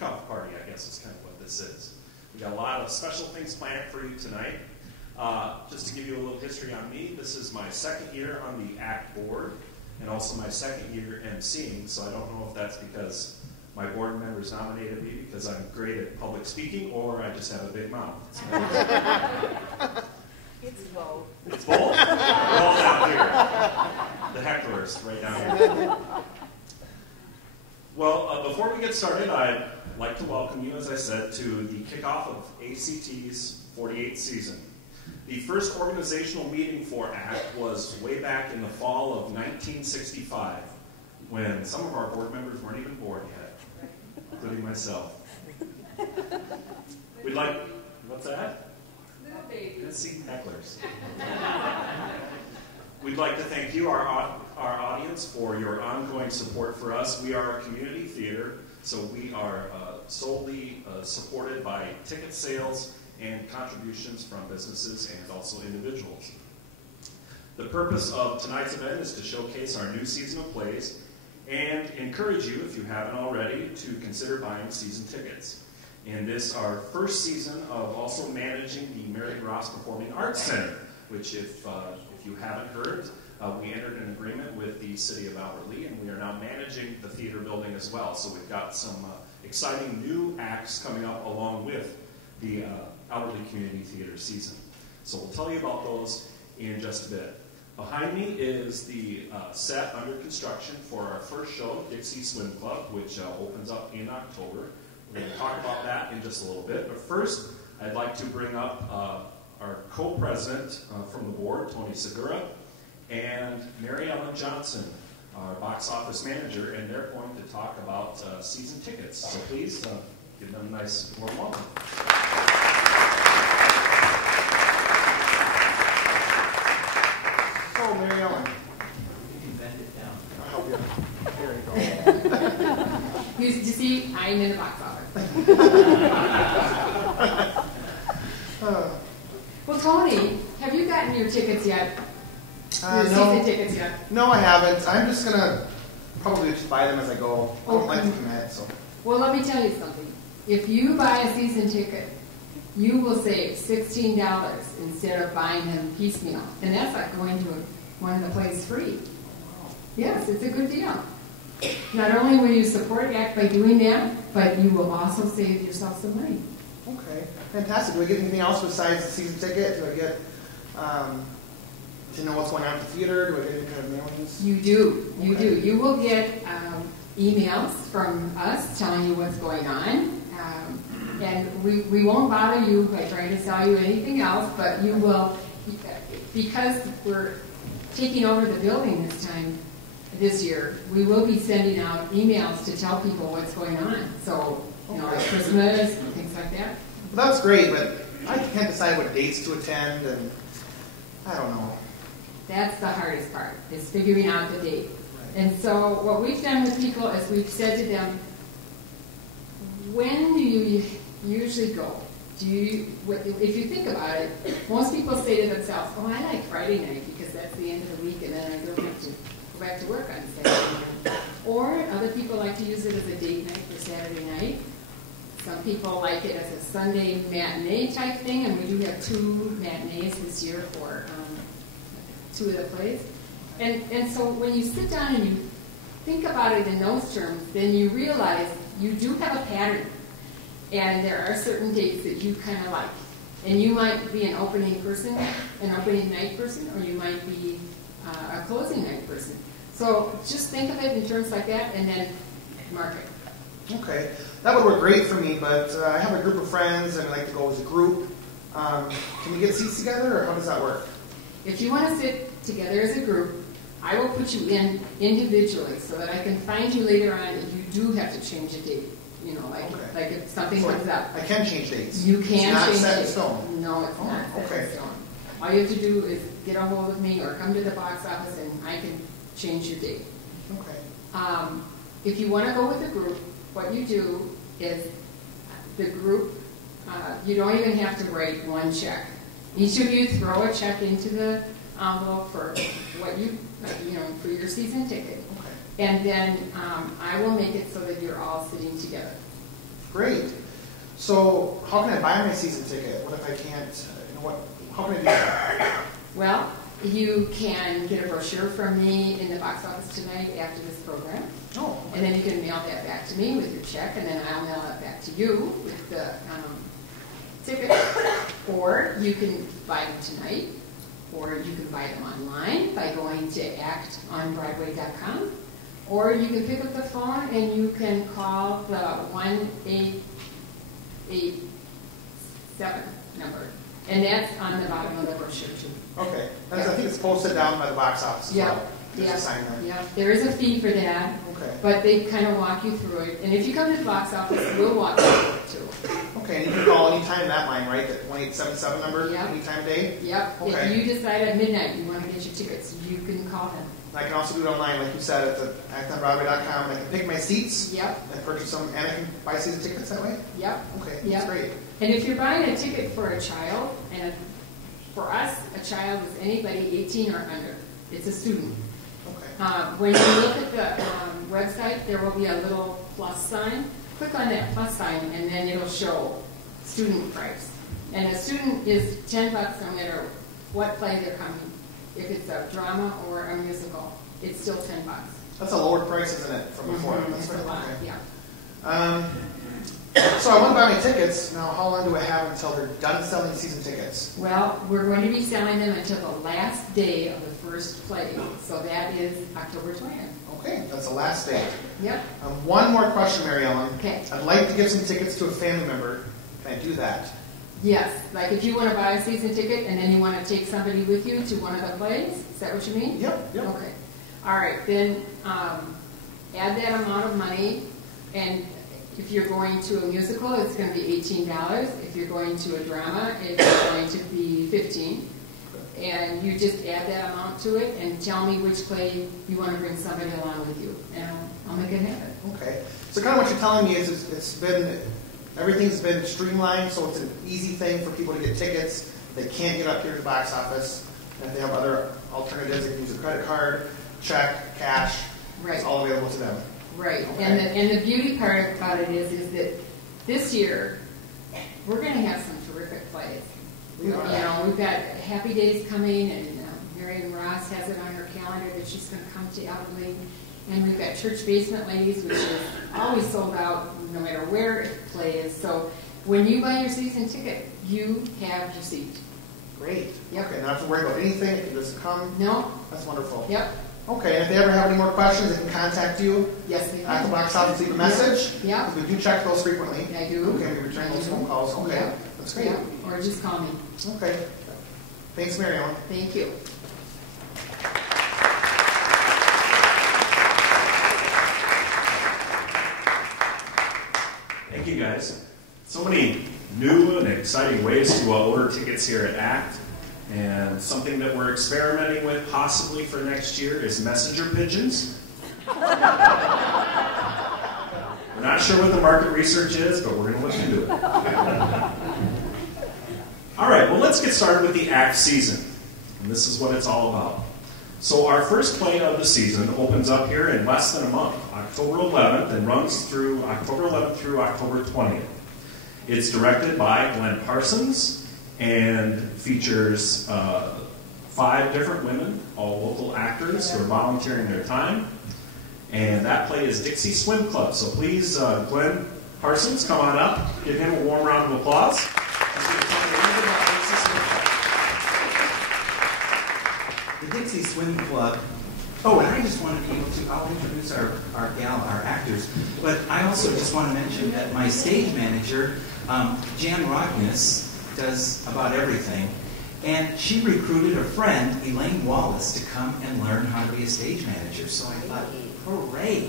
kickoff party, I guess is kind of what this is. We got a lot of special things planned for you tonight. Just to give you a little history on me, this is my second year on the ACT board and also my second year emceeing, so I don't know if that's because my board members nominated me because I'm great at public speaking or I just have a big mouth. It's both. It's both? Both out here. The hecklers right down here. Well, before we get started, I'd like to welcome you, as I said, to the kickoff of ACT's 48th season. The first organizational meeting for ACT was way back in the fall of 1965, when some of our board members weren't even born yet, including myself. We'd like, what's that? Little baby. Let's see hecklers. We'd like to thank you, our audience, for your ongoing support for us. We are a community theater, so we are solely supported by ticket sales and contributions from businesses and also individuals. The purpose of tonight's event is to showcase our new season of plays and encourage you, if you haven't already, to consider buying season tickets. In this, our first season of also managing the Mary Ross Performing Arts Center, which if you haven't heard, we entered an agreement with the City of Albert Lea, and we are now managing the theater building as well. So we've got some exciting new acts coming up along with the Albert Lea Community Theater season. So we'll tell you about those in just a bit. Behind me is the set under construction for our first show, Dixie Swim Club, which opens up in October. We're going to talk about that in just a little bit. But first, I'd like to bring up our co-president from the board, Tony Segura, and Mary Ellen Johnson, our box office manager, and they're going to talk about season tickets. So please give them a nice warm welcome. So, Mary Ellen. You can bend it down. I'll help you. There you go. You see, I'm in the box office. Well, Tony, have you gotten your tickets yet? Your season tickets yet? No, I haven't. I'm just going to probably just buy them as I go. I don't like to commit, so. Well, let me tell you something. If you buy a season ticket, you will save $16 instead of buying them piecemeal. And that's like going to one of the plays free. Yes, it's a good deal. Not only will you support ACT by doing that, but you will also save yourself some money. Okay, fantastic. Do I get anything else besides the season ticket? Do I get to know what's going on at the theater? Do I get any kind of mailings? You do. You do. You will get emails from us telling you what's going on. And we won't bother you by trying to sell you anything else, but you will, because we're taking over the building this year, we will be sending out emails to tell people what's going on. So, like Christmas and things like that. Well, that's great, but I can't decide what dates to attend, and I don't know. That's the hardest part, is figuring out the date. And so what we've done with people is we've said to them, when do you usually go? If you think about it, most people say to themselves, oh, I like Friday night because that's the end of the week and then I don't have to go back to work on Saturday night. Or other people like to use it as a date night for Saturday night. Some people like it as a Sunday matinee type thing, and we do have 2 matinees this year for 2 of the plays. And so when you sit down and you think about it in those terms, then you realize you do have a pattern. And there are certain dates that you kind of like. And you might be an opening night person, or you might be a closing night person. So just think of it in terms like that, and then mark it. Okay. That would work great for me, but I have a group of friends, and I like to go as a group. Can we get seats together, or how does that work? If you want to sit together as a group, I will put you in individually so that I can find you later on if you do have to change a date. Like if something comes up. I can change dates. You can change It's not set in dates. stone. No, it's not set in stone. All you have to do is get a hold of me or come to the box office and I can change your date. Okay. If you want to go with a group, what you do is the group, you don't even have to write one check. Each of you throw a check into the envelope for what for your season ticket. Okay. And then I will make it so that you're all sitting together. Great. So how can I buy my season ticket? What if I can't, how can I do that? Well, you can get a brochure from me in the box office tonight after this program. Oh. And then you can mail that back to me with your check, and then I'll mail it back to you with the ticket. Or you can buy them tonight, or you can buy them online by going to actonbroadway.com, or you can pick up the phone and you can call the 1887 number. And that's on the bottom of the brochure too. Okay. And I think it's posted down by the box office as well. There's a sign there. Yeah, there is a fee for that, Okay. but they kind of walk you through it. And if you come to the box office, we'll walk you through it too. Okay, and you can call anytime that line, right? That 1877 number, Yep. anytime of day? Yep. Okay. If you decide at midnight you want to get your tickets, you can call them. I can also do it online, like you said, at the actonbroadway.com. I can pick my seats Yep. and purchase them, and I can buy season tickets that way? Yep. Okay, Yep. that's great. And if you're buying a ticket for a child, and for us, a child is anybody 18 or under. It's a student. Okay. When you look at the website, there will be a little plus sign. Click on that plus sign, and then it'll show student price. And a student is $10 no matter what play they're coming. If it's a drama or a musical, it's still $10. That's a lower price, isn't it, from before? That's It's a right. lot, Okay. yeah. So I want to buy my tickets. Now, how long do I have until they're done selling season tickets? Well, we're going to be selling them until the last day of the first play. So that is October 20th. Okay, that's the last day. Yep. One more question, Mary Ellen. Okay. I'd like to give some tickets to a family member. Can I do that? Yes. Like if you want to buy a season ticket and then you want to take somebody with you to one of the plays, is that what you mean? Yep. Okay. All right. Then add that amount of money, and if you're going to a musical, it's going to be $18. If you're going to a drama, it's going to be $15. And you just add that amount to it and tell me which play you want to bring somebody along with you, and I'll make it happen. Okay. So kind of what you're telling me is everything's been streamlined, so it's an easy thing for people to get tickets. They can't get up here to the box office. And if they have other alternatives, they can use a credit card, check, cash. Right. It's all available to them. Right. Okay. And the beauty part about it is that this year we're going to have some terrific plays. We are. We've got Happy Days coming, and Marion Ross has it on her calendar that she's going to come to Alvin. And we've got Church Basement Ladies, which is always sold out no matter where it plays. So when you buy your season ticket, you have your seat. Great. Yep. Okay, not have to worry about anything. It can just come. No? That's wonderful. Yep. Okay, and if they ever have any more questions, they can contact you Yes, they at the can. box office, leave a message. Yeah. We do check those frequently. I do. Okay, we return those phone calls. Okay, Yeah. that's great. Yeah. Or just call me. Okay. Thanks, Mary Ellen. Thank you. Thank you, guys. So many new and exciting ways to order tickets here at ACT. And something that we're experimenting with possibly for next year is messenger pigeons. We're not sure what the market research is, but we're going to look into it. All right, well, let's get started with the ACT season. And this is what it's all about. So our first play of the season opens up here in less than a month, October 11th, and runs through October 11th through October 20th. It's directed by Glenn Parsons and features 5 different women, all local actors who are volunteering their time. And that play is Dixie Swim Club. So please, Glenn Parsons, come on up. Give him a warm round of applause. He's going to tell you a little bit about Dixie Swim Club. The Dixie Swim Club. Oh, and I just want to be able to, I'll introduce our actors, but I also just want to mention that my stage manager, Jan Rogness, does about everything, and she recruited a friend, Elaine Wallace, to come and learn how to be a stage manager. So I thought, hooray!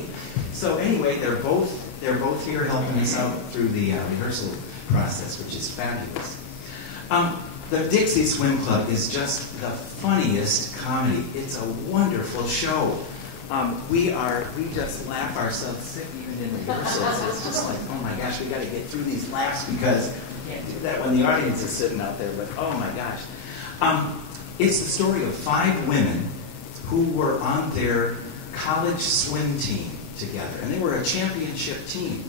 So anyway, they're both here helping us out through the rehearsal process, which is fabulous. The Dixie Swim Club is just the funniest comedy. It's a wonderful show. We just laugh ourselves sick even in rehearsals. It's just like, oh my gosh, we got to get through these laughs because we can't do that when the audience is sitting out there. But oh my gosh, it's the story of 5 women who were on their college swim team together, and they were a championship team.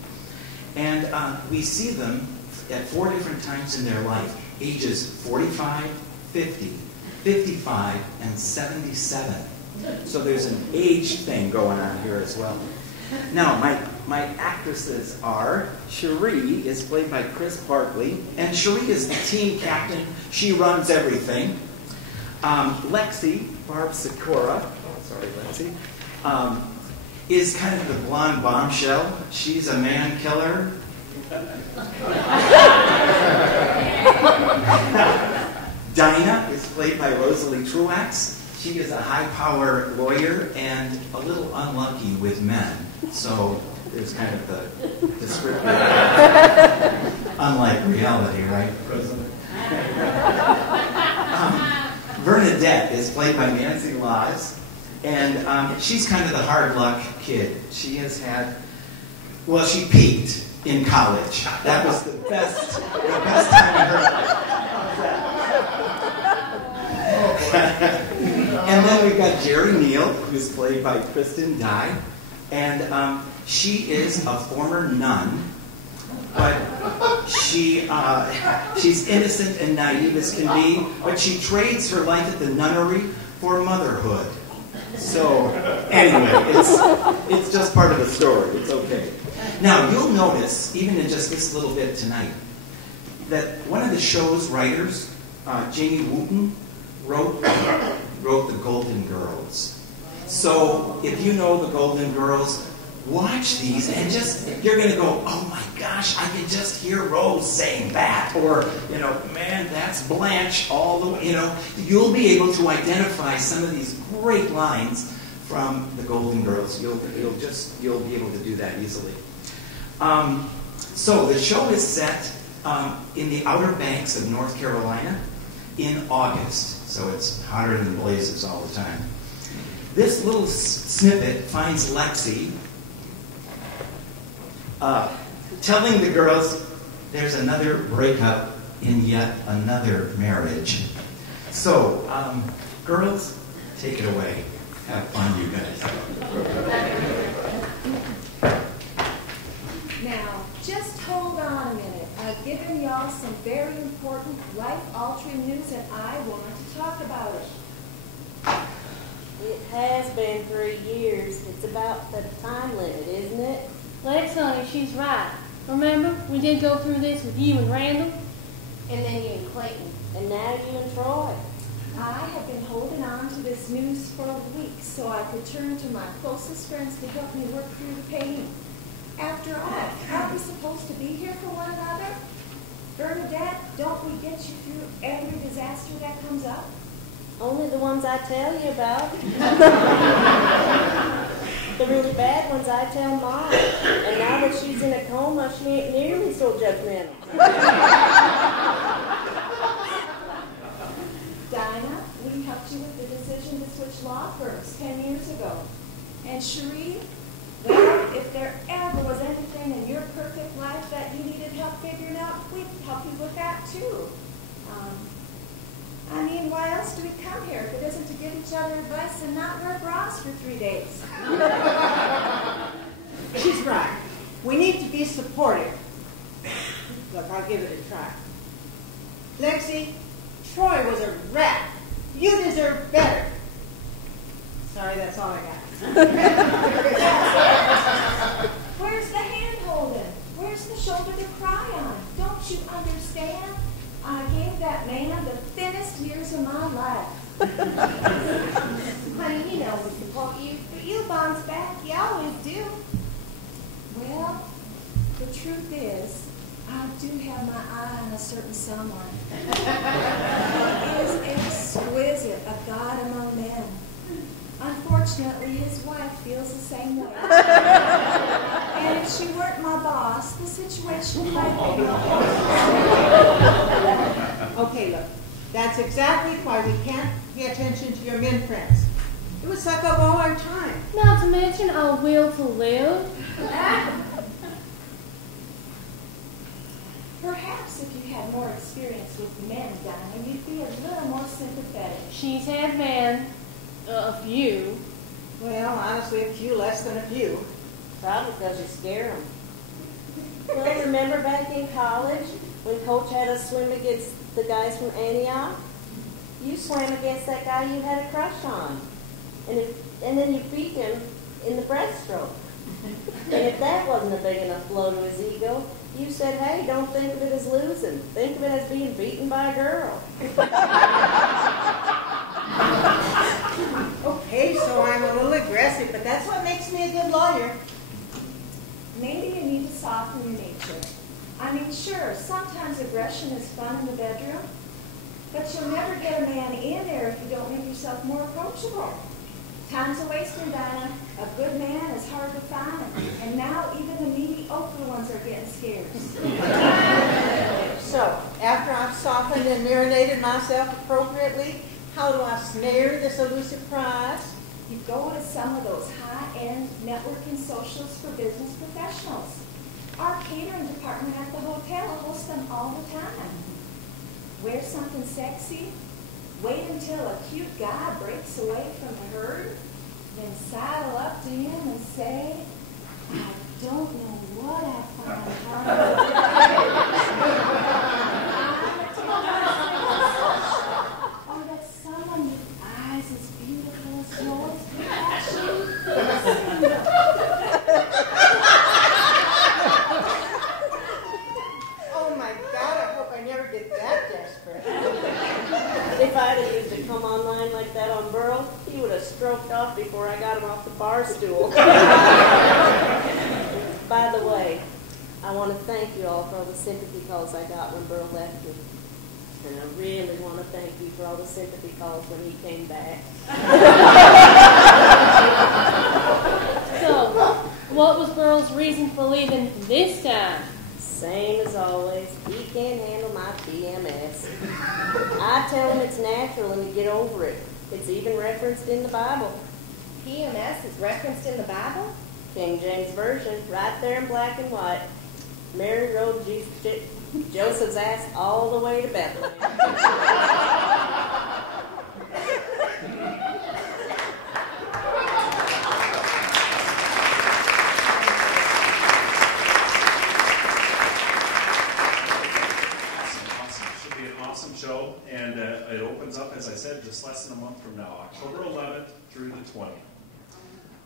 And we see them at 4 different times in their life, ages 45, 50, 55, and 77. So there's an age thing going on here as well. Now, my actresses are, Cherie is played by Chris Barkley, and Cherie is the team captain. She runs everything. Lexi, Barb Sakura, is kind of the blonde bombshell. She's a man killer. Dinah is played by Rosalie Truax. She is a high-power lawyer and a little unlucky with men. So there's kind of the descriptive, unlike reality, right, Rosalie? Bernadette is played by Nancy Laws, and she's kind of the hard luck kid. She has had, well, she peaked in college. That was the best time in her life. And then we've got Jerry Neal, who's played by Kristen Dye, and she is a former nun, but she's innocent and naive as can be, but she trades her life at the nunnery for motherhood. So anyway, it's just part of the story. It's okay. Now you'll notice, even in just this little bit tonight, that one of the show's writers, Jamie Wooten, wrote The Golden Girls. So if you know The Golden Girls, watch these and you're going to go, oh my gosh, I can just hear Rose saying that. Or, man, that's Blanche all the way. You'll be able to identify some of these great lines from The Golden Girls. You'll be able to do that easily. So the show is set in the Outer Banks of North Carolina in August. So it's hotter than blazes all the time. This little snippet finds Lexi telling the girls there's another breakup in yet another marriage. So, girls, take it away. Have fun, you guys. Now, just hold on a minute. I've given y'all some very important, life-altering news, and I want to talk about it. It has been 3 years. It's about the time limit, isn't it? Lex, honey, she's right. Remember, we did go through this with you and Randall? And then you and Clayton. And now you and Troy. I have been holding on to this news for weeks so I could turn to my closest friends to help me work through the pain. After all, aren't we supposed to be here for one another? Bernadette, don't we get you through every disaster that comes up? Only the ones I tell you about. The really bad ones I tell Mom. And now that she's in a coma, she ain't nearly so judgmental. Dinah, we helped you with the decision to switch law firms 10 years ago. And Cherie, well, if there ever was anything in your perfect life that you needed help figuring out, we'd help you with that too. Why else do we come here if it isn't to give each other advice and not wear bras for 3 days? She's right. We need to be supportive. Look, I'll give it a try. Lexi, Troy was a rat. You deserve better. Sorry, that's all I got. Where's the hand holding? Where's the shoulder to cry on? Don't you understand? I gave that man the thinnest years of my life. Honey, you know we support you, but you bounce back. You always do. Well, the truth is, I do have my eye on a certain someone. He is exquisite, a god among men. Unfortunately, his wife feels the same way. And if she weren't my boss, the situation might be. Okay, look. That's exactly why we can't pay attention to your men friends. It would suck up all our time. Not to mention our will to live. Perhaps if you had more experience with men, Dinah, you'd be a little more sympathetic. She's had men, a few. Well, honestly, a few less than a few. Probably because you scare them. Well, remember back in college when Coach had us swim against the guys from Antioch? You swam against that guy you had a crush on. And then you beat him in the breaststroke. And if that wasn't a big enough blow to his ego, you said, hey, don't think of it as losing. Think of it as being beaten by a girl. Okay, so I'm a little aggressive, but that's what makes me a good lawyer. Maybe you need to soften your nature. I mean, sure, sometimes aggression is fun in the bedroom, but you'll never get a man in there if you don't make yourself more approachable. Time's a wasting, Dinah. A good man is hard to find, and now even the mediocre ones are getting scarce. So, after I've softened and marinated myself appropriately, how do I snare this elusive prize? You go to some of those high-end networking socials for business professionals. Our catering department at the hotel hosts them all the time. Wear something sexy, wait until a cute guy breaks away from the herd, then sidle up to him and say, I don't know what I find hard. Or that someone with eyes as beautiful as yours could actually see them. Oh my God, I hope I never get that desperate. If I'd have used a come online like that on Burl, he would have stroked off before I got him off the bar stool. By the way, I want to thank you all for all the sympathy calls I got when Burl left me. And I really want to thank you for all the sympathy calls when he came back. So, what was Burl's reason for leaving this time? Same as always, he can't handle my PMS. I tell him it's natural and to get over it. It's even referenced in the Bible. PMS is referenced in the Bible? King James Version, right there in black and white. Mary rode Joseph's ass all the way to Bethlehem. Show, and it opens up, as I said, just less than a month from now, October 11th through the 20th.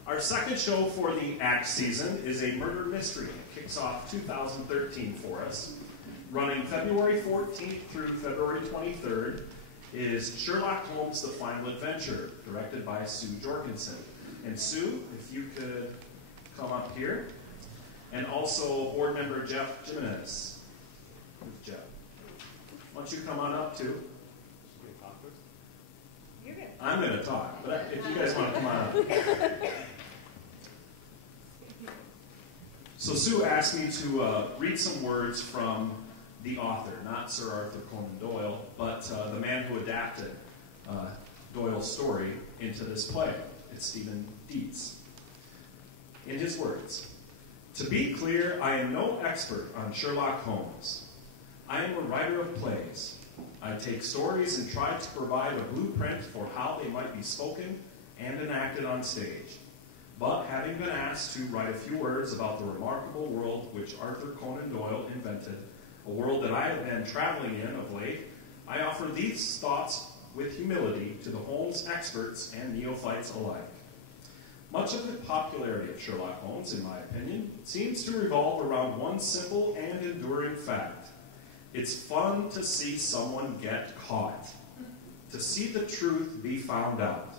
Our second show for the ACT season is a murder mystery. It kicks off 2013 for us. Running February 14th through February 23rd is Sherlock Holmes: The Final Adventure, directed by Sue Jorgensen. And Sue, if you could come up here. And also board member Jeff Jimenez. Who's Jeff? Why don't you come on up too? I'm going to talk, but if you guys want to come on up. So Sue asked me to read some words from the author, not Sir Arthur Conan Doyle, but the man who adapted Doyle's story into this play. It's Stephen Dietz. In his words, "To be clear, I am no expert on Sherlock Holmes. I am a writer of plays. I take stories and try to provide a blueprint for how they might be spoken and enacted on stage. But having been asked to write a few words about the remarkable world which Arthur Conan Doyle invented, a world that I have been traveling in of late, I offer these thoughts with humility to the Holmes experts and neophytes alike. Much of the popularity of Sherlock Holmes, in my opinion, seems to revolve around one simple and enduring fact. It's fun to see someone get caught, to see the truth be found out.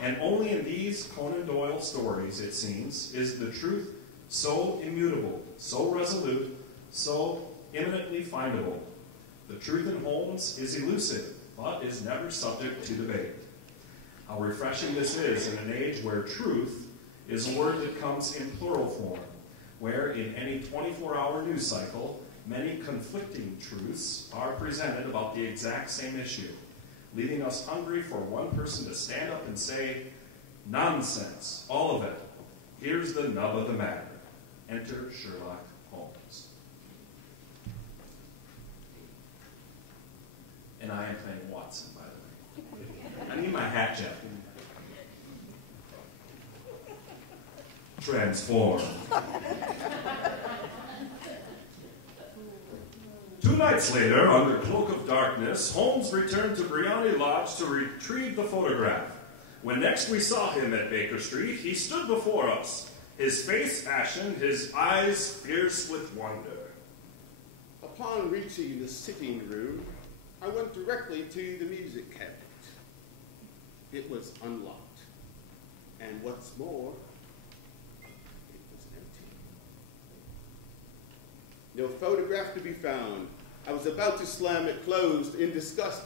And only in these Conan Doyle stories, it seems, is the truth so immutable, so resolute, so imminently findable. The truth in Holmes is elusive, but is never subject to debate. How refreshing this is in an age where truth is a word that comes in plural form, where in any 24-hour news cycle, many conflicting truths are presented about the exact same issue, leaving us hungry for one person to stand up and say, nonsense, all of it. Here's the nub of the matter. Enter Sherlock Holmes." And I am playing Watson, by the way. I need my hat, Jeff. Transform. 2 nights later, under cloak of darkness, Holmes returned to Briony Lodge to retrieve the photograph. When next we saw him at Baker Street, he stood before us, his face ashen, his eyes fierce with wonder. Upon reaching the sitting room, I went directly to the music cabinet. It was unlocked, and what's more, it was empty. No photograph to be found. I was about to slam it closed in disgust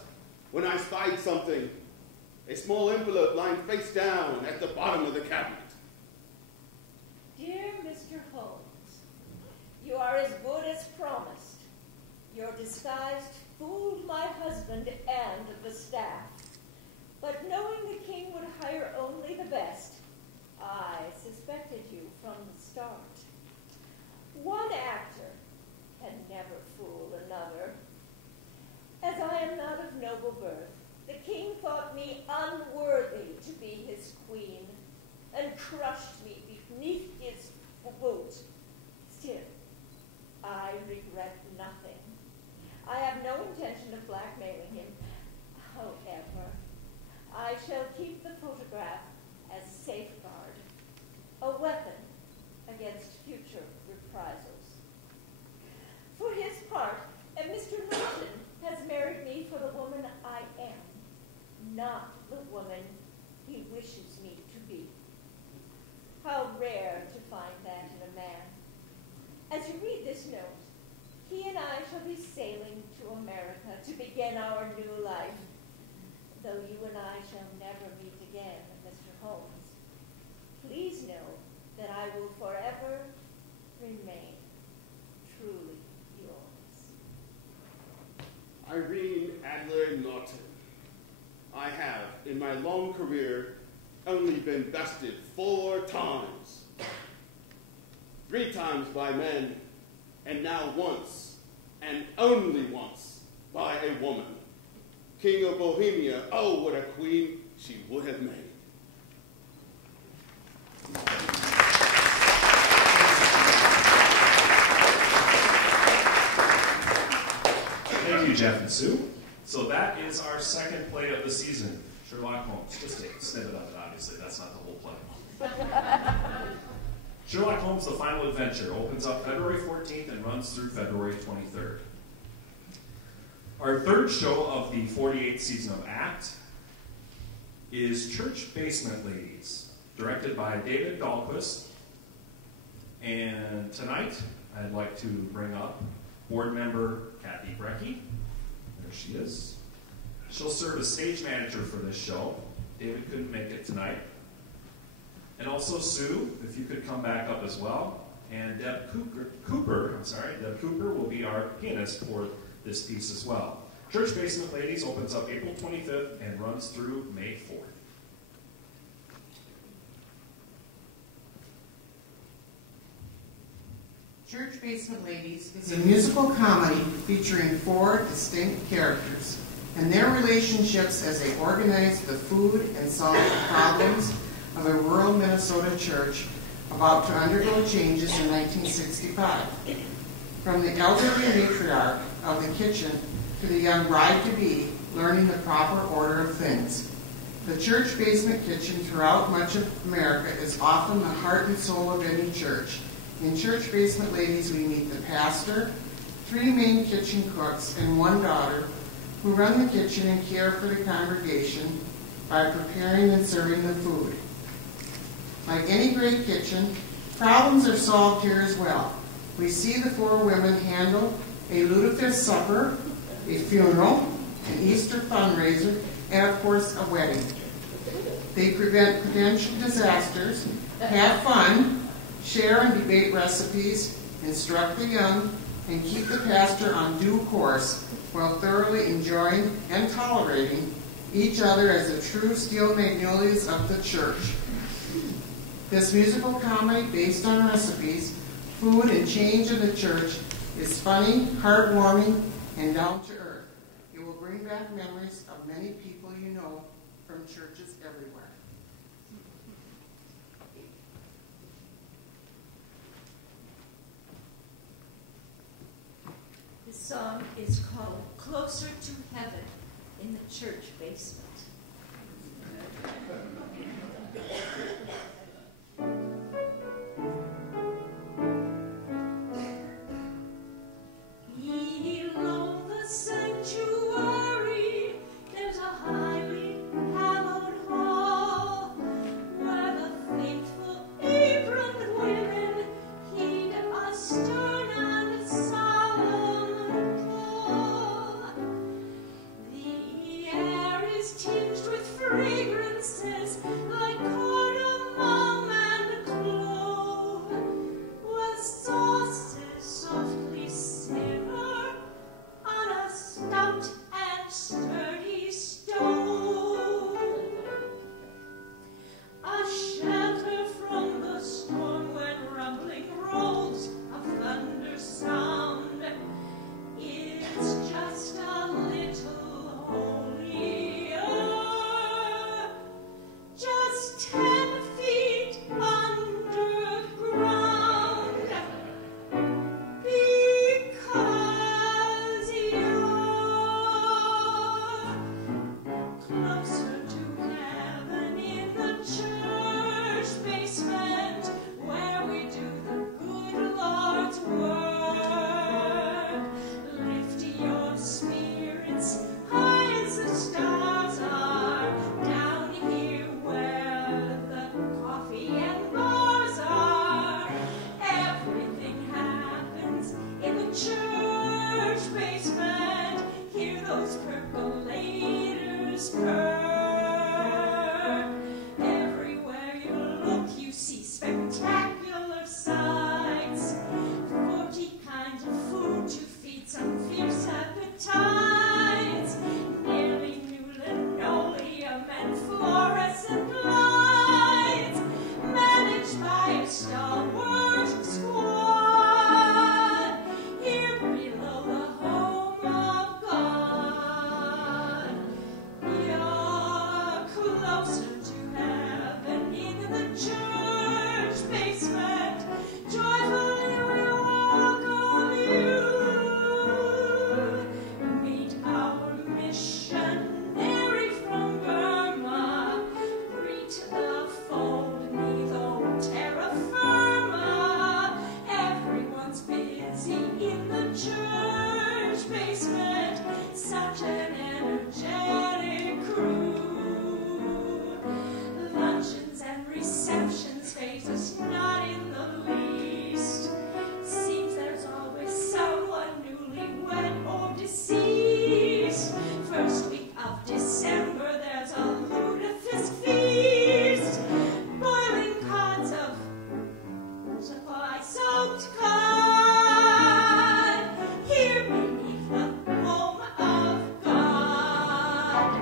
when I spied something. A small envelope lying face down at the bottom of the cabinet. Dear Mr. Holmes, you are as good as promised. Your disguise fooled my husband and the staff. But knowing the king would hire only the best, I suspected you from the start. One actor can never fool another. As I am not of noble birth, the king thought me unworthy to be his queen and crushed me beneath his boot. Still, I regret nothing. I have no intention of blackmailing him. However, I shall keep the photograph as safeguard, a weapon against future reprisals. For his part, Mr. Norton has married me for the woman I am, not the woman he wishes me to be. How rare to find that in a man. As you read this note, he and I shall be sailing to America to begin our new life, though you and I shall never meet again, Mr. Holmes. Please know that I will forever remain truly yours. Irene Adler Norton. I have, in my long career, only been bested 4 times. 3 times by men, and now once, and only once, by a woman. King of Bohemia, oh, what a queen she would have made. Thank you, Jeff and Sue. So that is our second play of the season, Sherlock Holmes. Just a snippet of it, obviously. That's not the whole play. Sherlock Holmes, The Final Adventure opens up February 14th and runs through February 23rd. Our third show of the 48th season of ACT is Church Basement Ladies, directed by David Dahlquist. And tonight, I'd like to bring up board member Kathy Brecky. There she is. She'll serve as stage manager for this show. David couldn't make it tonight. And also Sue, if you could come back up as well. And Deb Cooper will be our pianist for this piece as well. Church Basement Ladies opens up April 25th and runs through May 4th. Church Basement Ladies is a musical comedy featuring 4 distinct characters and their relationships as they organize the food and solve the problems of a rural Minnesota church about to undergo changes in 1965. From the elderly matriarch of the kitchen to the young bride-to-be learning the proper order of things. The church basement kitchen throughout much of America is often the heart and soul of any church. In Church Basement Ladies, we meet the pastor, 3 main kitchen cooks, and 1 daughter who run the kitchen and care for the congregation by preparing and serving the food. Like any great kitchen, problems are solved here as well. We see the 4 women handle a lutefisk supper, a funeral, an Easter fundraiser, and of course a wedding. They prevent potential disasters, have fun, share and debate recipes, instruct the young, and keep the pastor on due course while thoroughly enjoying and tolerating each other as the true steel magnolias of the church. This musical comedy based on recipes, food, and change in the church is funny, heartwarming, and down to earth. It will bring back memories of many people you know from churches everywhere. The song is called Closer to Heaven in the Church Basement. Below the sanctuary, there's a highly hallowed hall where the faithful aproned women heed a stern and solemn call. The air is tinged with fragrances like cardamom and clove, while sauces softly simmer on a stout and sturdy stove. A shelter from the storm when rumbling rolls of thunder sound. It's just a little holier, just 10 feet underground, because you're closer to heaven in the church basement, where we do the good Lord's work. Lift your spirits high as the stars are, down here where the coffee and bars are. Everything happens in the church basement. Hear those percolators purr. Everywhere you look, you see spectacular sights. 40 kinds of food to feed some fierce appetites. Nearly new linoleum and fluorescent lights, managed by a stalwart squad. Here below the home of God, you're closer to heaven in the church basement. Joyfully we welcome you. Meet our missionary from Burma. Greet the fold 'neath old terra firma. Everyone's busy in the church basement. Such an energetic crew. Luncheons and receptions phase us not in the least. Seems there's always someone newlywed or deceased. First week of December, there's a lutefisk feast. Boiling pots of supply-soaked cod, here beneath the home of God.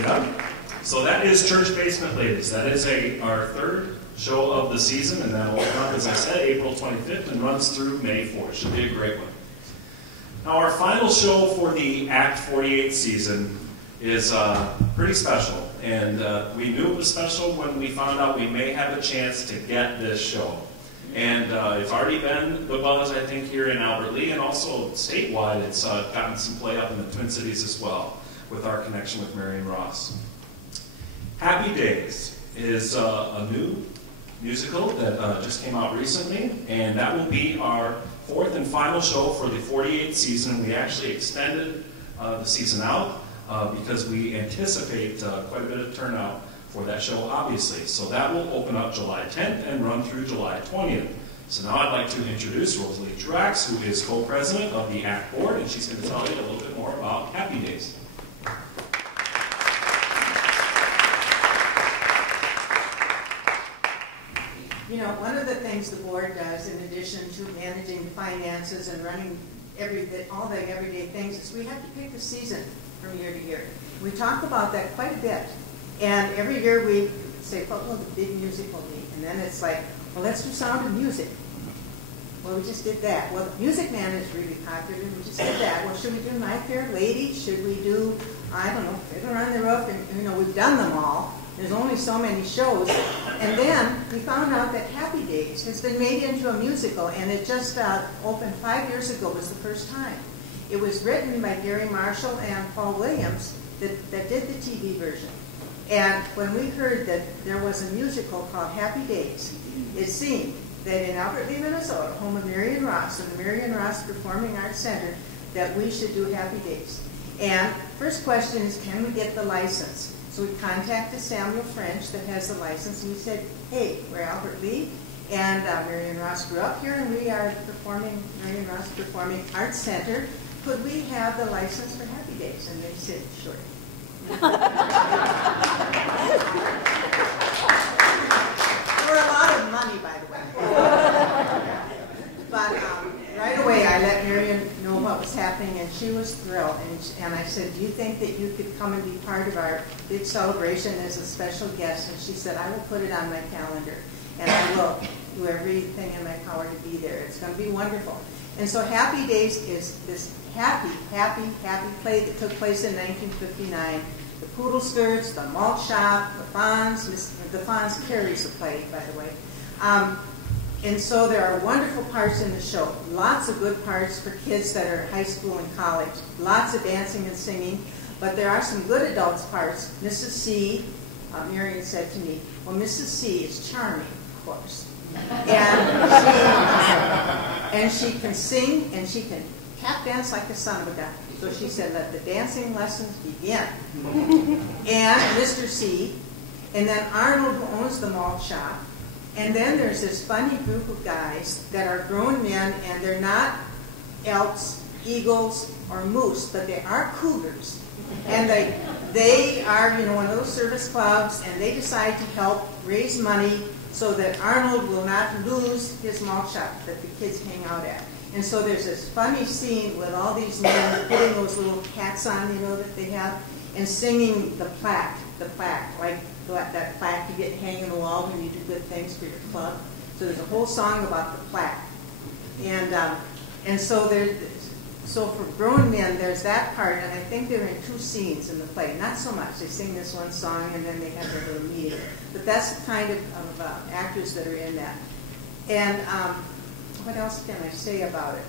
Yeah. So that is Church Basement Ladies. That is our third show of the season, and that will run, as I said, April 25th and runs through May 4th. Should be a great one. Now, our final show for the Act 48 season is pretty special, and we knew it was special when we found out we may have a chance to get this show. And it's already been the buzz, I think, here in Albert Lea, and also statewide. It's gotten some play up in the Twin Cities as well, with our connection with Marion Ross. Happy Days is a new musical that just came out recently, and that will be our fourth and final show for the 48th season. We actually extended the season out because we anticipate quite a bit of turnout for that show, obviously. So that will open up July 10th and run through July 20th. So now I'd like to introduce Rosalie Drax, who is co-president of the ACT Board, and she's going to tell you a little bit more about Happy Days. You know, one of the things the board does, in addition to managing the finances and running all the everyday things, is we have to pick the season from year to year. We talk about that quite a bit. And every year we say, what will the big musical be? And then it's like, well, let's do Sound of Music. Well, we just did that. Well, Music Man is really popular. We just did that. Well, should we do My Fair Lady? Should we do, I don't know, Fiddler on the Roof? And, you know, we've done them all. There's only so many shows. And then we found out that Happy Days has been made into a musical, and it just opened 5 years ago was the first time. It was written by Gary Marshall and Paul Williams that did the TV version. And when we heard that there was a musical called Happy Days, it seemed that in Albert Lea, Minnesota, home of Marion Ross and the Marion Ross Performing Arts Center, that we should do Happy Days. And first question is, can we get the license? So we contacted Samuel French that has the license, and we said, hey, we're Albert Lea, and Marion Ross grew up here, and we are Marion Ross Performing Arts Center. Could we have the license for Happy Days? And they said, sure. For a lot of money, by the way. But right away, I let Marion know what was happening, and she was thrilled. And I said, do you think that you could come and be part of our big celebration as a special guest? And she said, I will put it on my calendar, and I will do everything in my power to be there. It's going to be wonderful. And so Happy Days is this happy play that took place in 1959. The Poodle Skirts, the Malt Shop, the Fonz. The Fonz carries the play, by the way. And so there are wonderful parts in the show. Lots of good parts for kids that are high school and college. Lots of dancing and singing. But there are some good adults parts. Mrs. C, Marion said to me, well, Mrs. C is charming, of course. And she can sing, and she can tap dance like the son of a gun. So she said, let the dancing lessons begin. And Mr. C, and then Arnold, who owns the malt shop. And then there's this funny group of guys that are grown men, and they're not elks, eagles, or moose, but they are cougars. And they are, one of those service clubs, and they decide to help raise money so that Arnold will not lose his malt shop that the kids hang out at. And so there's this funny scene with all these men putting those little hats on, that they have, and singing the plaque, like that plaque you get hanging on the wall when you do good things for your club. So there's a whole song about the plaque. And so for grown men, there's that part, and I think they're in 2 scenes in the play. Not so much. They sing this one song, and then they have their little meeting. But that's the kind of actors that are in that. And what else can I say about it?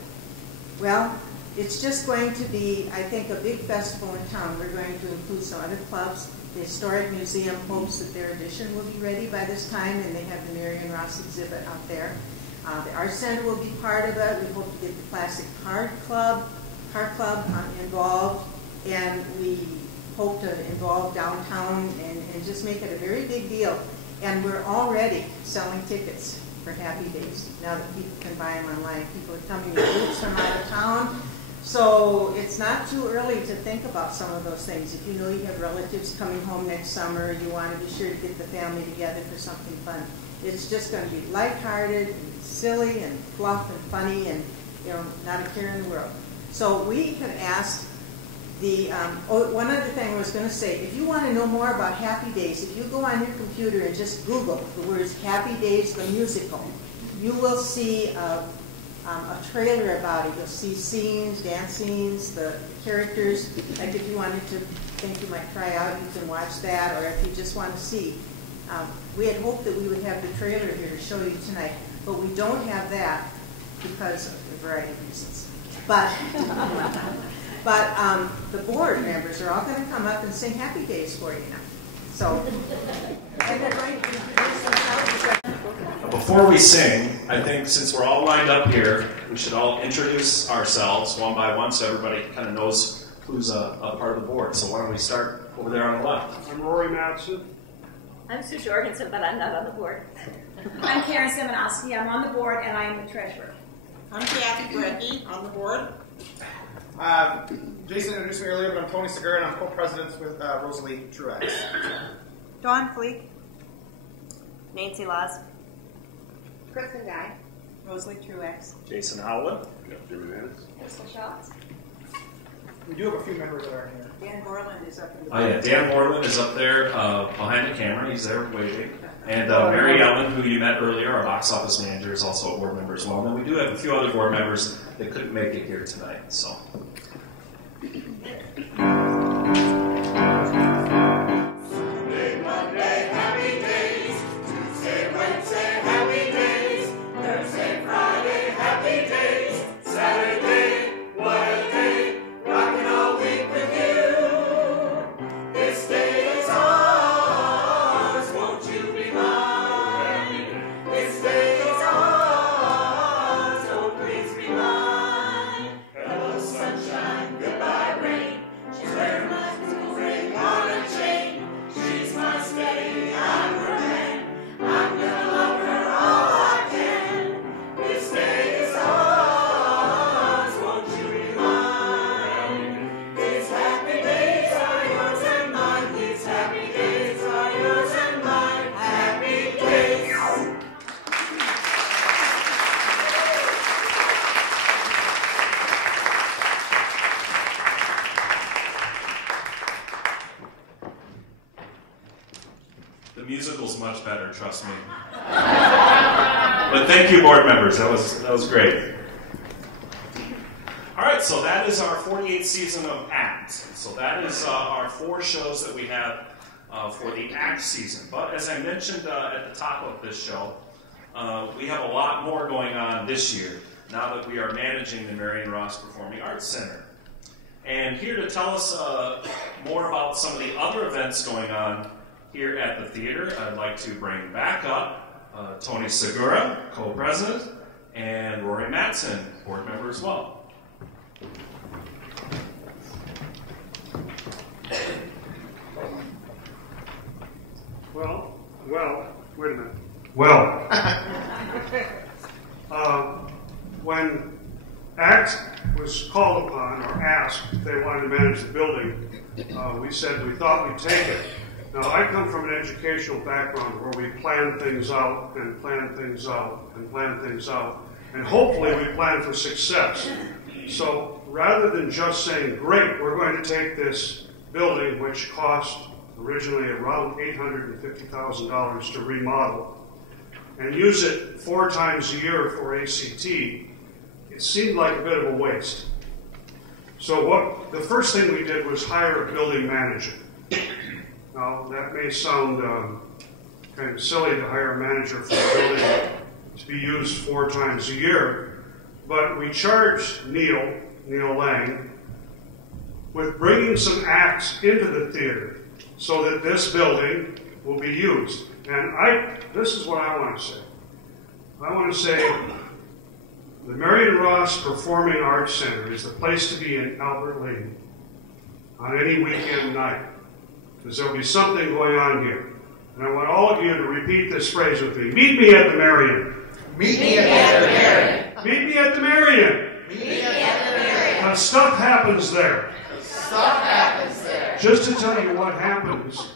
Well, it's just going to be, I think, a big festival in town. We're going to include some other clubs. The Historic Museum hopes that their edition will be ready by this time, and they have the Marion Ross exhibit out there. The Art Center will be part of it. We hope to get the Classic Car Club involved, and we hope to involve downtown and just make it a very big deal. And we're already selling tickets for Happy Days now that people can buy them online. People are coming in groups from out of town. So it's not too early to think about some of those things. If you know you have relatives coming home next summer, you want to be sure to get the family together for something fun. It's just going to be lighthearted and silly and fluff and funny and, not a care in the world. So we have asked one other thing I was going to say. If you want to know more about Happy Days, if you go on your computer and just Google the words Happy Days the Musical, you will see a trailer about it. You'll see scenes, dance scenes, the characters. Like if you wanted to think you might try out, you can watch that, or if you just want to see. We had hoped that we would have the trailer here to show you tonight, but we don't have that because of a variety of reasons. But the board members are all going to come up and sing Happy Days for you now. So, and they're going to introduce themselves. Before we sing, I think since we're all lined up here, we should all introduce ourselves one by one so everybody kind of knows who's a part of the board. So why don't we start over there on the left? I'm Rory Madsen. I'm Sue Jorgensen, but I'm not on the board. I'm Karen Simonowski. I'm on the board, and I am the treasurer. I'm Kathy Bradley on the board. Jason introduced me earlier, but I'm Tony Segura, and I'm co-president with Rosalie Truex. Dawn Fleek. Nancy Laws. Kristen Guy. Rosalie Truex. Jason Howland. Jim Hernandez. Crystal Schatz. We do have a few members that are here. Dan Borland is up in the Oh yeah, Dan Borland is up there behind the camera. He's there waiting. And Mary Ellen, who you met earlier, our box office manager, is also a board member as well. And then we do have a few other board members that couldn't make it here tonight. So. Monday, musical's much better, trust me. But thank you, board members. That was great. All right, so that is our 48th season of ACT. So that is our 4 shows that we have for the ACT season. But as I mentioned at the top of this show, we have a lot more going on this year now that we are managing the Marion Ross Performing Arts Center. And here to tell us more about some of the other events going on here at the theater, I'd like to bring back up Tony Segura, co-president, and Rory Matson, board member as well. Well, wait a minute. Well, when ACT was called upon or asked if they wanted to manage the building, we said we thought we'd take it. Now, I come from an educational background where we plan things out and plan things out and plan things out, and hopefully we plan for success. So rather than just saying, great, we're going to take this building, which cost originally around $850,000 to remodel, and use it 4 times a year for ACT, it seemed like a bit of a waste. So the first thing we did was hire a building manager. Now, that may sound kind of silly to hire a manager for a building to be used 4 times a year, but we charged Neil Lang, with bringing some acts into the theater so that this building will be used. And this is what I want to say. I want to say the Marion Ross Performing Arts Center is the place to be in Albert Lea on any weekend night, because there'll be something going on here. And I want all of you to repeat this phrase with me. Meet me at the Marion. Meet me at the Marion. Meet me at the Marion. Meet me at the Marion. Now, stuff happens there. Stuff happens there. Just to tell you what happens,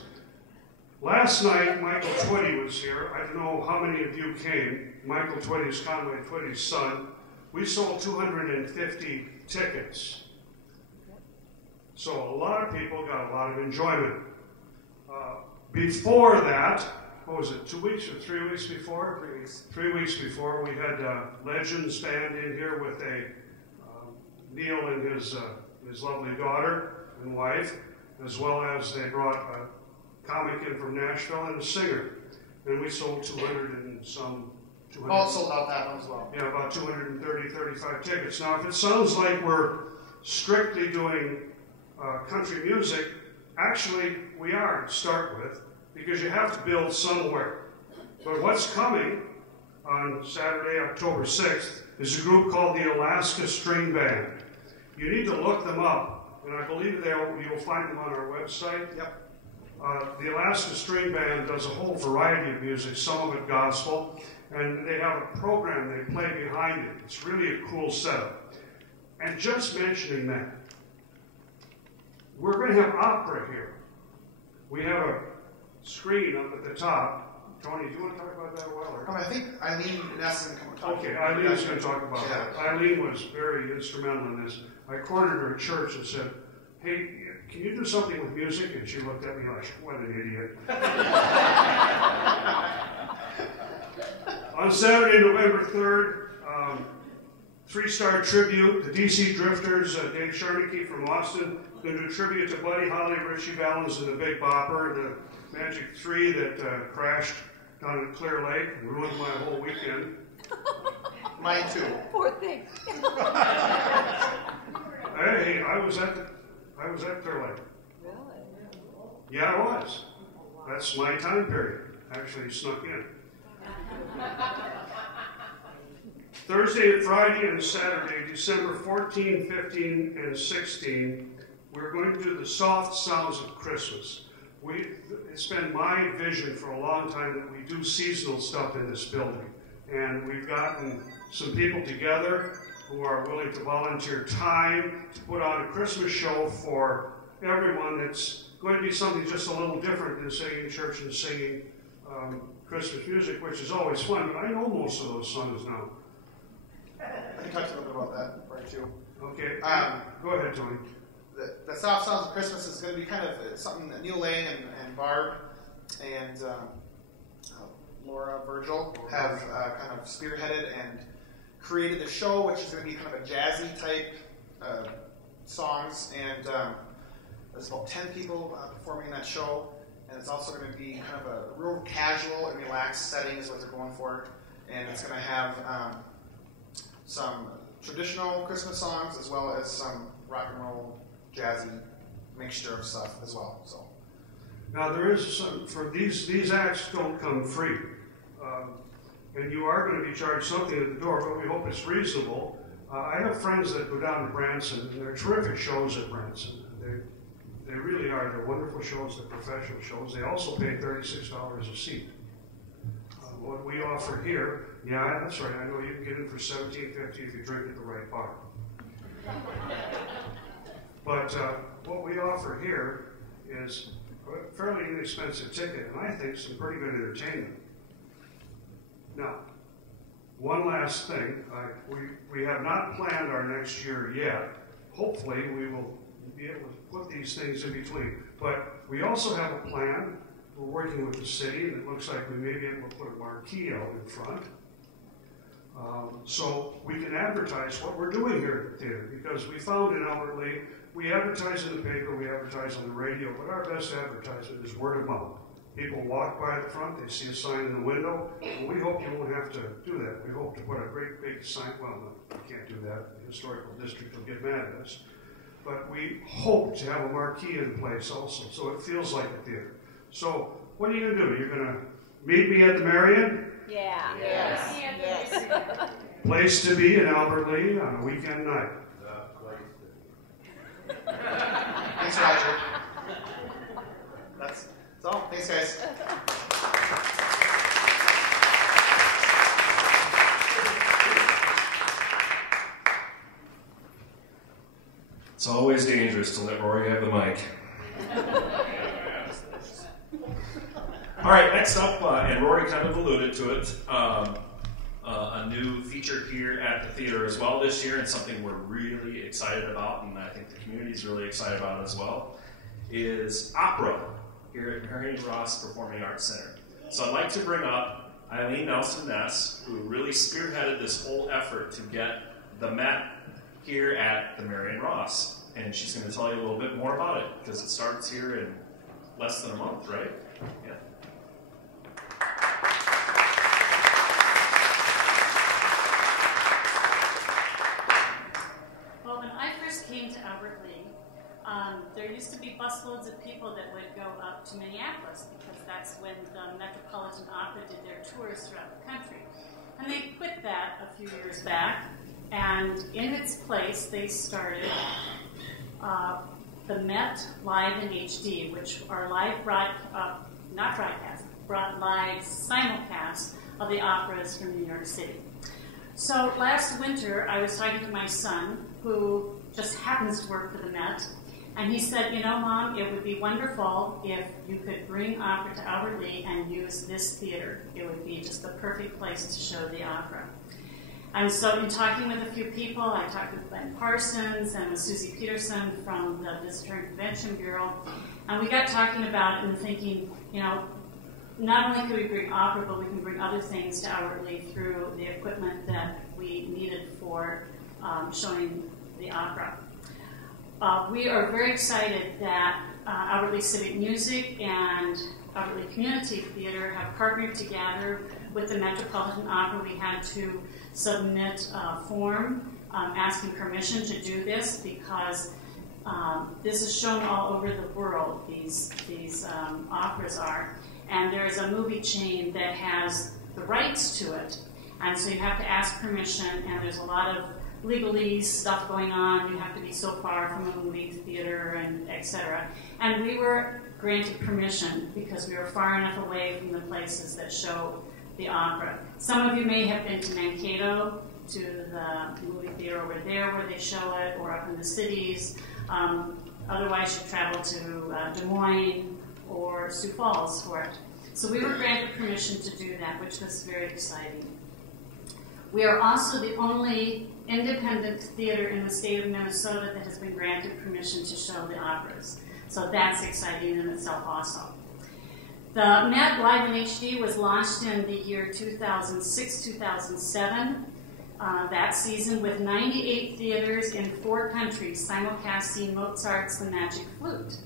last night Michael Twitty was here. I don't know how many of you came. Michael Twitty is Conway Twitty's son. We sold 250 tickets. So a lot of people got a lot of enjoyment. Before that, what was it, 2 weeks or 3 weeks before? 3 weeks. 3 weeks before, we had Legends Band in here with Neil and his lovely daughter and wife, as well as they brought a comic in from Nashville and a singer. And we sold 200 and some. All sold out that one as well. Yeah, about 35 tickets. Now, if it sounds like we're strictly doing country music, actually we are to start with, because you have to build somewhere. But what's coming on Saturday, October 6th, is a group called the Alaska String Band. You need to look them up, and I believe you'll find them on our website. Yep. The Alaska String Band does a whole variety of music, some of it gospel, and they have a program they play behind it. It's really a cool setup. And just mentioning that, we're going to have opera here. We have a screen up at the top. Tony, do you want to talk about that a while? I think Eileen Ness is going to come and talk. Okay, Eileen is going to talk about that. Eileen was very instrumental in this. I cornered her at church and said, hey, can you do something with music? And she looked at me like, what an idiot. On Saturday, November 3rd, 3-star tribute, the DC Drifters, Dave Sharnicky from Austin, going to do tribute to Buddy Holly, Richie Valens, and the Big Bopper, the Magic 3 that crashed down at Clear Lake and ruined my whole weekend. Mine too. Poor thing. Hey, I was at Clear Lake. Really? Yeah, I was. That's my time period. Actually snuck in. Thursday, Friday, and Saturday, December 14, 15, and 16, we're going to do the Soft Sounds of Christmas. It's been my vision for a long time that we do seasonal stuff in this building. And we've gotten some people together who are willing to volunteer time to put on a Christmas show for everyone. It's going to be something just a little different than singing in church and singing Christmas music, which is always fun, but I know most of those songs now. I can talk a little bit about that part too. Okay, go ahead, Tony. The Soft Sounds of Christmas is going to be kind of something that Neil Lang and Barb and Laura Virgil have kind of spearheaded and created the show, which is going to be kind of a jazzy type songs. And there's about 10 people performing in that show. And it's also going to be kind of a real casual and relaxed setting is what they're going for. And it's going to have some traditional Christmas songs as well as some rock and roll, jazzy mixture of stuff as well. So now there is some, for these acts don't come free. And you are going to be charged something at the door, but we hope it's reasonable. I have friends that go down to Branson, and they're terrific shows at Branson. They really are. They're wonderful shows. They're professional shows. They also pay $36 a seat. What we offer here, yeah, that's right. I know you can get in for $17.50 if you drink at the right bar. But what we offer here is a fairly inexpensive ticket, and I think some pretty good entertainment. Now, one last thing. We have not planned our next year yet. Hopefully, we will be able to put these things in between. But we also have a plan. We're working with the city, and it looks like we may be able to put a marquee out in front. So we can advertise what we're doing here at the theater, because we found in Albert Lea, we advertise in the paper, we advertise on the radio, but our best advertisement is word of mouth. People walk by the front, they see a sign in the window, and we hope you won't have to do that. We hope to put a great big sign, well, no, we can't do that. The historical district will get mad at us. But we hope to have a marquee in place also, so it feels like a theater. So what are you going to do? You're going to meet me at the Marion? Yeah. Yes. Place to be in Albert Lea on a weekend night. Thanks, Roger. That's all. Thanks, guys. It's always dangerous to let Rory have the mic. All right, next up, and Rory kind of alluded to it, a new feature here at the theater as well this year, and something we're really excited about, and I think the community is really excited about as well, is opera here at Marion Ross Performing Arts Center. So I'd like to bring up Eileen Nelson-Ness, who really spearheaded this whole effort to get the Met here at the Marion Ross. And she's going to tell you a little bit more about it, because it starts here in less than a month, right? Yeah. Well, when I first came to Albert Lea, there used to be busloads of people that would go up to Minneapolis, because that's when the Metropolitan Opera did their tours throughout the country. And they quit that a few years back, and in its place they started the Met Live in HD, which are live live simulcasts of the operas from New York City. So last winter, I was talking to my son, who just happens to work for the Met, and he said, you know, Mom, it would be wonderful if you could bring opera to Albert Lea and use this theater. It would be just the perfect place to show the opera. And so in talking with a few people, I talked with Glenn Parsons and with Susie Peterson from the Visitor and Convention Bureau, and we got talking about it and thinking, you know, not only could we bring opera, but we can bring other things to Albert Lea through the equipment that we needed for showing the opera. We are very excited that Albert Lea Civic Music and Albert Lea Community Theater have partnered together with the Metropolitan Opera. We had to submit a form asking permission to do this, because this is shown all over the world, these operas are. And there's a movie chain that has the rights to it. And so you have to ask permission, and there's a lot of legalese stuff going on. You have to be so far from a movie theater, and etc. And we were granted permission because we were far enough away from the places that show the opera. Some of you may have been to Mankato, to the movie theater over there where they show it, or up in the cities. Otherwise, you travel to Des Moines or Sioux Falls for it. So we were granted permission to do that, which was very exciting. We are also the only independent theater in the state of Minnesota that has been granted permission to show the operas. So that's exciting in itself also. The Met Live in HD was launched in the year 2006-2007, that season, with 98 theaters in 4 countries simulcasting Mozart's The Magic Flute.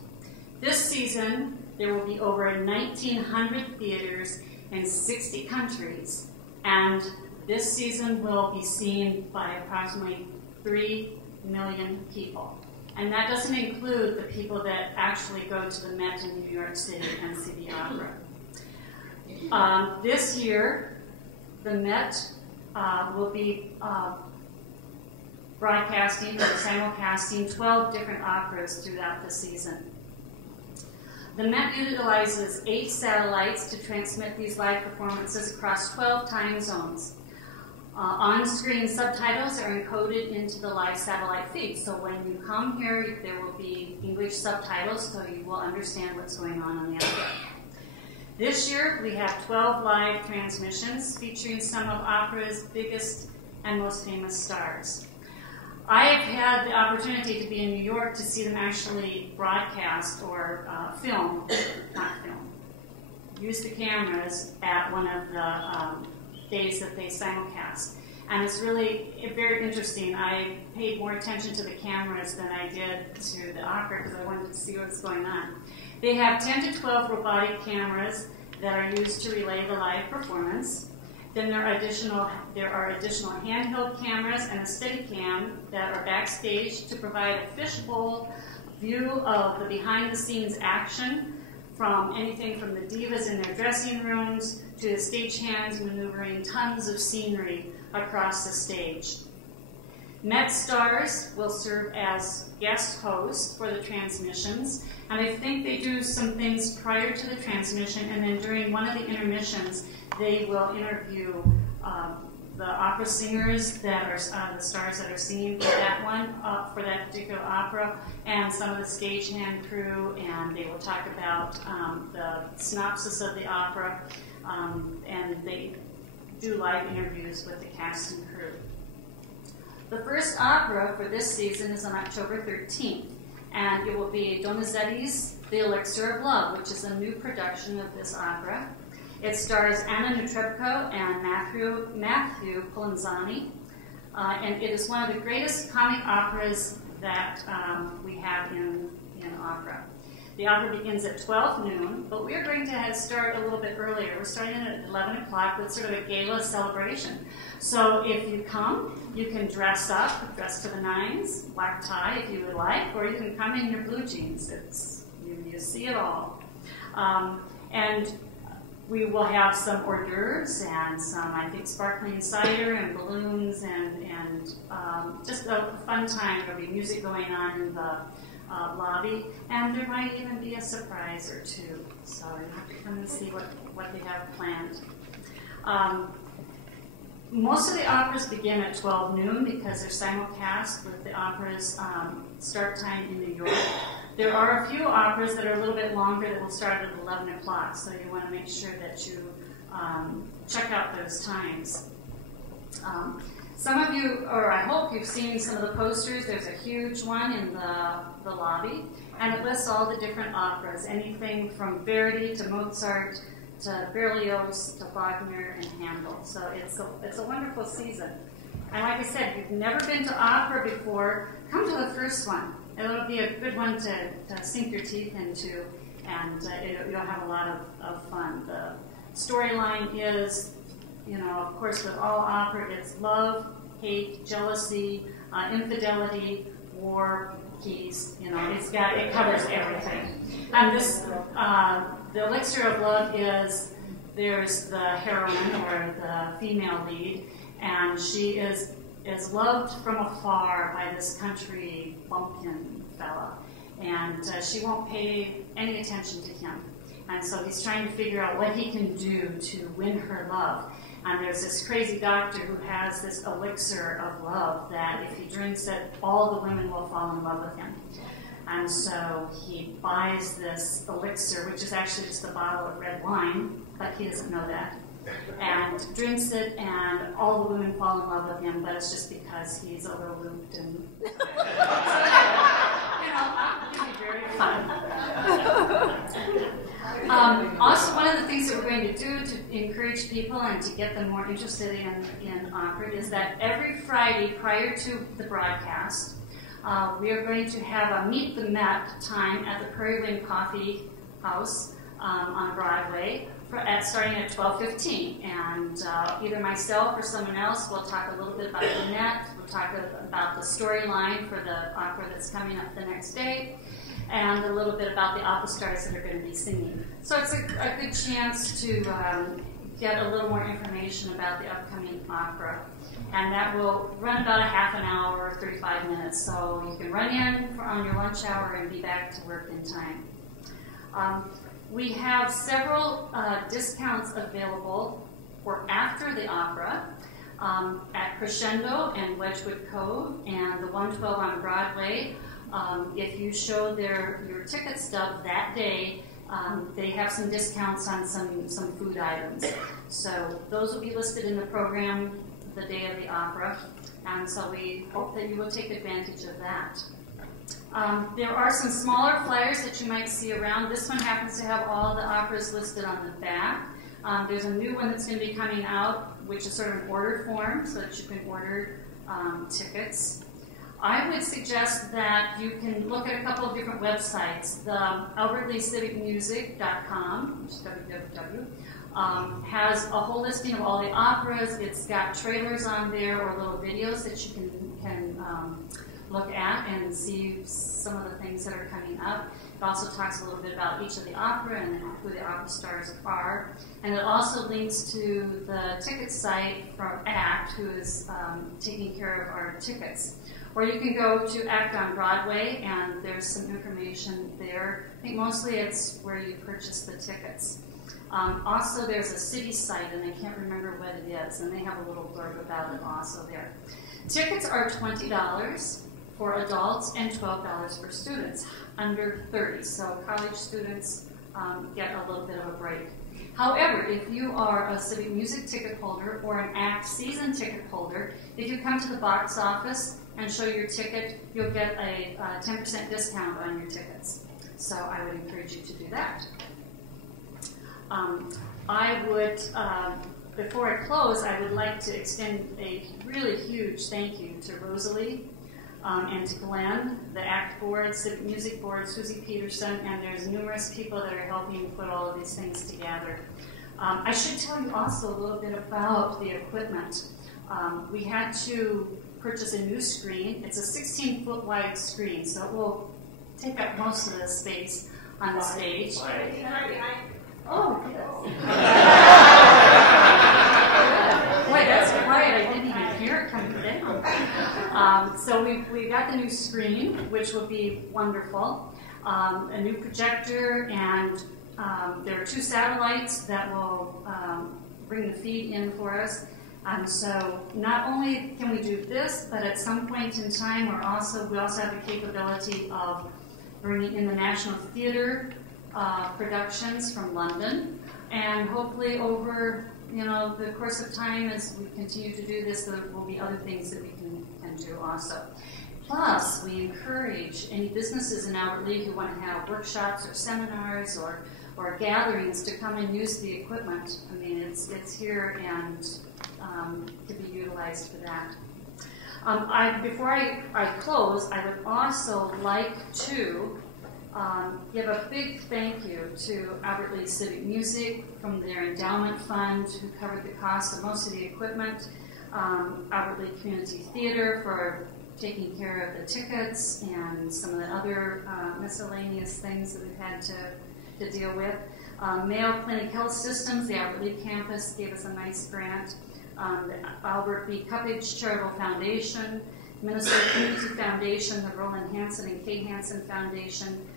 This season, there will be over 1,900 theaters in 60 countries, and this season will be seen by approximately 3 million people. And that doesn't include the people that actually go to the Met in New York City and see the opera. This year, the Met will be broadcasting or simulcasting 12 different operas throughout the season. The Met utilizes 8 satellites to transmit these live performances across 12 time zones. On-screen subtitles are encoded into the live satellite feed, so when you come here, there will be English subtitles, so you will understand what's going on the opera. This year, we have 12 live transmissions featuring some of opera's biggest and most famous stars. I have had the opportunity to be in New York to see them actually broadcast or use the cameras at one of the days that they simulcast. And it's really very interesting. I paid more attention to the cameras than I did to the opera because I wanted to see what's going on. They have 10 to 12 robotic cameras that are used to relay the live performance. Then there are additional handheld cameras and a Steadicam that are backstage to provide a fishbowl view of the behind-the-scenes action, from anything from the divas in their dressing rooms to the stagehands maneuvering tons of scenery across the stage. Met stars will serve as guest hosts for the transmissions, and I think they do some things prior to the transmission, and then during one of the intermissions, they will interview the opera singers that are the stars that are singing for that one, for that particular opera, and some of the stagehand crew, and they will talk about the synopsis of the opera, and they do live interviews with the cast and crew. The first opera for this season is on October 13th, and it will be Donizetti's The Elixir of Love, which is a new production of this opera. It stars Anna Netrebko and Matthew Polenzani, and it is one of the greatest comic operas that we have in opera. The opera begins at 12 noon, but we're going to start a little bit earlier. We're starting at 11 o'clock with sort of a gala celebration. So if you come, you can dress up, dress to the nines, black tie if you would like, or you can come in your blue jeans. You see it all. And we will have some hors d'oeuvres and some, I think, sparkling cider and balloons and just a fun time. There'll be music going on in the lobby, and there might even be a surprise or two. So you have to come and see what they have planned. Most of the operas begin at 12 noon because they're simulcast with the opera's start time in New York. There are a few operas that are a little bit longer that will start at 11 o'clock, so you want to make sure that you check out those times. Some of you, or I hope you've seen some of the posters. There's a huge one in the lobby, and it lists all the different operas, anything from Verdi to Mozart to Berlioz to Wagner and Handel. So it's a wonderful season. And like I said, if you've never been to opera before, come to the first one. It'll be a good one to sink your teeth into, and you'll have a lot of fun. The storyline is, of course, with all opera, it's love, hate, jealousy, infidelity, war, peace. It covers everything. And this, the Elixir of Love is, there's the heroine or the female lead, and she is loved from afar by this country bumpkin fella, and she won't pay any attention to him. And so he's trying to figure out what he can do to win her love. And there's this crazy doctor who has this elixir of love that if he drinks it, all the women will fall in love with him. And so he buys this elixir, which is actually just a bottle of red wine, but he doesn't know that, and drinks it, and all the women fall in love with him, but it's just because he's a little looped and, it can be very fun. Also, one of to do to encourage people and to get them more interested in opera is that every Friday prior to the broadcast, we are going to have a Meet the Met time at the Prairie Wind Coffee House on Broadway starting at 12:15. And either myself or someone else will talk a little bit about the Met. We'll talk about the storyline for the opera that's coming up the next day, and a little bit about the opera stars that are going to be singing. So it's a good chance to get a little more information about the upcoming opera. And that will run about a half an hour, 35 minutes. So you can run in on your lunch hour and be back to work in time. We have several discounts available for after the opera at Crescendo and Wedgwood Cove and the 112 on Broadway. If you show your ticket stub that day, they have some discounts on some food items. So those will be listed in the program the day of the opera, and so we hope that you will take advantage of that. There are some smaller flyers that you might see around. This one happens to have all the operas listed on the back. There's a new one that's going to be coming out, which is sort of an order form so that you can order tickets. I would suggest that you can look at a couple of different websites. The AlbertLeeCivicMusic.com, which is www, has a whole listing of all the operas. It's got trailers on there or little videos that you can look at and see some of the things that are coming up. It also talks a little bit about each of the opera and who the opera stars are. And it also links to the ticket site from ACT, who is taking care of our tickets. Or you can go to ACT on Broadway, and there's some information there. I think mostly it's where you purchase the tickets. Also, there's a city site, and I can't remember what it is, and they have a little blurb about it also there. Tickets are $20 for adults and $12 for students under 30. So college students get a little bit of a break. However, if you are a Civic Music ticket holder or an ACT season ticket holder, if you come to the box office and show your ticket, you'll get a 10% discount on your tickets. So I would encourage you to do that. I would, before I close, I would like to extend a really huge thank you to Rosalie and to Glenn, the ACT board, Civic Music board, Susie Peterson, and there's numerous people that are helping put all of these things together. I should tell you also a little bit about the equipment. We had to purchase a new screen. It's a 16-foot wide screen, so it will take up most of the space on the stage. Oh, yes. Boy, that's quiet. I didn't even hear it coming down. So we got the new screen, which will be wonderful. A new projector, and there are 2 satellites that will bring the feed in for us. So not only can we do this, but at some point in time, we also have the capability of bringing in the National Theatre productions from London, and hopefully over the course of time, as we continue to do this, there will be other things that we can do also. Plus, we encourage any businesses in Albert Lea who want to have workshops or seminars or gatherings to come and use the equipment. I mean, it's here and to be utilized for that. Before I close, I would also like to give a big thank you to Albert Lea Civic Music from their endowment fund, who covered the cost of most of the equipment, Albert Lea Community Theater for taking care of the tickets and some of the other miscellaneous things that we've had to deal with. Mayo Clinic Health Systems, the Albert Lea campus, gave us a nice grant. The Albert B. Cuppage Charitable Foundation, Minnesota Community Foundation, the Roland Hansen and Kay Hansen Foundation,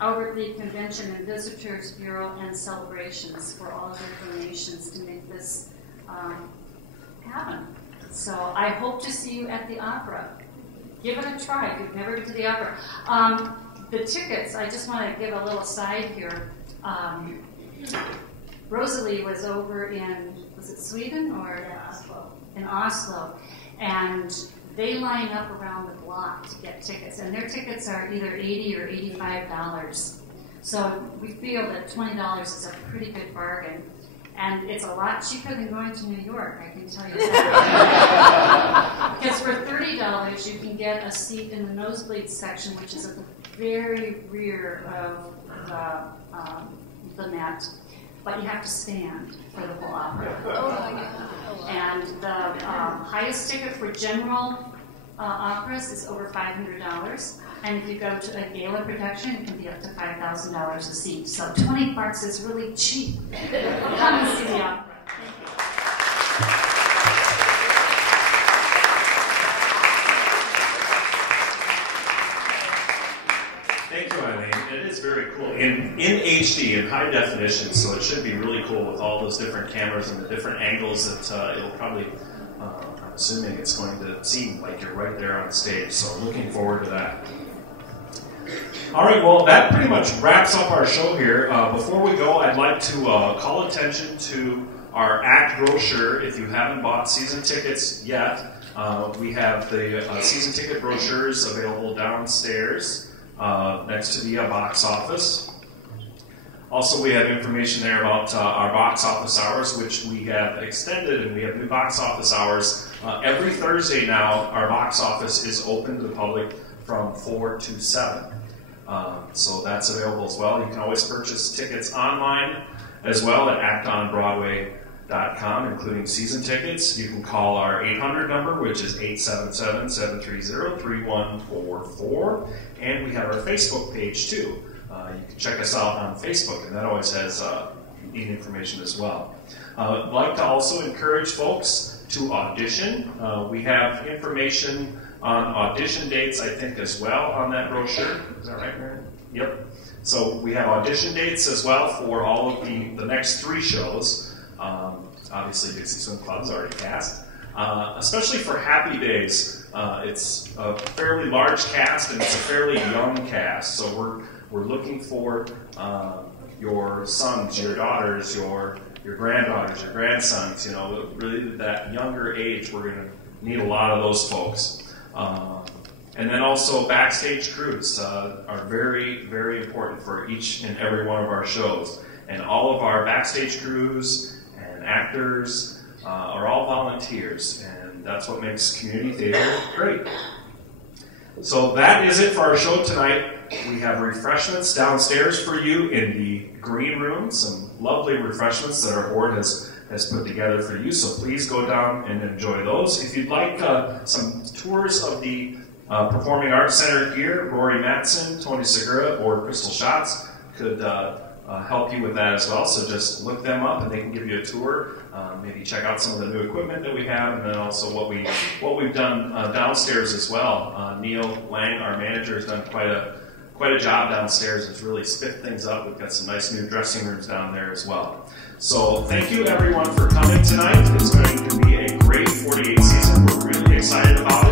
Albert Lea Convention and Visitors Bureau, and Celebrations for all of their donations to make this happen. So I hope to see you at the opera. Give it a try if you've never been to the opera. The tickets, I just want to give a little aside here. Rosalie was over in, was it Sweden or Oslo? In Oslo. And they line up around the block to get tickets. And their tickets are either $80 or $85. So we feel that $20 is a pretty good bargain. And it's a lot cheaper than going to New York, I can tell you that. Because for $30, you can get a seat in the nosebleed section, which is at the very rear of the Met. But you have to stand for the whole opera. Oh my God. And the highest ticket for general operas is over $500. And if you go to a gala production, it can be up to $5,000 a seat. So $20 is really cheap. Come and see the opera. Thank you, Eileen. It is very cool. In HD, in high definition, so it should be really cool with all those different cameras and the different angles that it'll probably, I'm assuming it's going to seem like you're right there on stage. So looking forward to that. All right, well, that pretty much wraps up our show here. Before we go, I'd like to call attention to our ACT brochure. If you haven't bought season tickets yet, we have the season ticket brochures available downstairs next to the box office. Also, we have information there about our box office hours, which we have extended, and we have new box office hours. Every Thursday now, our box office is open to the public from 4 to 7. So that's available as well. You can always purchase tickets online as well at actonbroadway.com, including season tickets. You can call our 800 number, which is 877-730-3144. And we have our Facebook page, too. You can check us out on Facebook, and that always has neat information as well. I'd like to also encourage folks to audition. We have information on audition dates, I think, as well on that brochure. Is that right, Mary? Yep. So we have audition dates as well for all of the next 3 shows. Obviously, Dixie Swim Club's already cast. Especially for Happy Days, it's a fairly large cast and it's a fairly young cast. So we're looking for your sons, your daughters, your granddaughters, your grandsons. You know, really that younger age. We're going to need a lot of those folks. And then also backstage crews are very, very important for each and every one of our shows. And all of our backstage crews and actors are all volunteers, and that's what makes community theater great. So that is it for our show tonight. We have refreshments downstairs for you in the green room, some lovely refreshments that our board has put together for you, so please go down and enjoy those. If you'd like some tours of the Performing Arts Center here, Rory Matson, Tony Segura, or Crystal Schatz could help you with that as well, so just look them up and they can give you a tour, maybe check out some of the new equipment that we have, and then also what we've done downstairs as well. Neil Lang, our manager, has done quite a job downstairs. It's really spiffed things up. We've got some nice new dressing rooms down there as well. So thank you everyone for coming tonight. It's going to be a great 48 season. We're really excited about it.